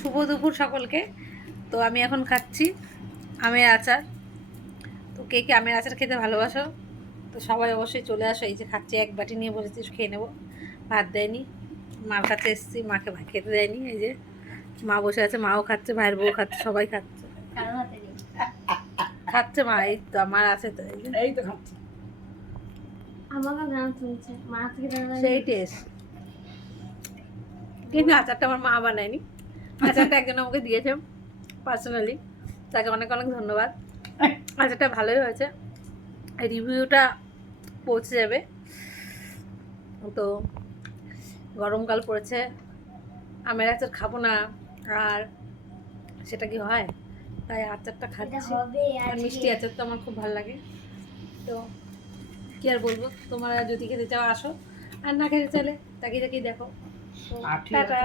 শুভ দুপুর সকলকে। তো আমি এখন খাচ্ছি আমের আচার। তো কে কে আমের আচার খেতে ভালোবাসো তো সবাই অবশ্যই চলে আসো। এই যে খাচ্ছি, এক বাটি নিয়ে বসেছি, খেয়ে নেবো। ভাত দেয়নি, মার কাছে এসেছি, মাকে ভাত খেতে দেয়নি। এই যে মা বসে আছে, মাও খাচ্ছে, ভাইয়ের বউ খাচ্ছে, সবাই খাচ্ছে। খাচ্ছে মা, এই তো আমার আছে তো, এই তো খাচ্ছে। আমাকে গান শুনছে মা থেকে সেই টেস্ট, কিন্তু আচারটা আমার মা বানায়নি। আচারটা একজন আমাকে দিয়েছে পার্সোনালি, তাকে অনেক অনেক ধন্যবাদ। আচারটা ভালোই হয়েছে, রিভিউটা পৌঁছে যাবে। তো গরমকাল পড়েছে, আমের আচার খাবো না আর সেটা কি হয়, তাই আচারটা খাচ্ছি। আর মিষ্টি আচার তো আমার খুব ভালো লাগে। তো কি আর বলবো, তোমরা যদি খেতে চাও আসো, আর না খেতে চাইলে তাকিয়ে তাকিয়ে দেখো। তো টাটা।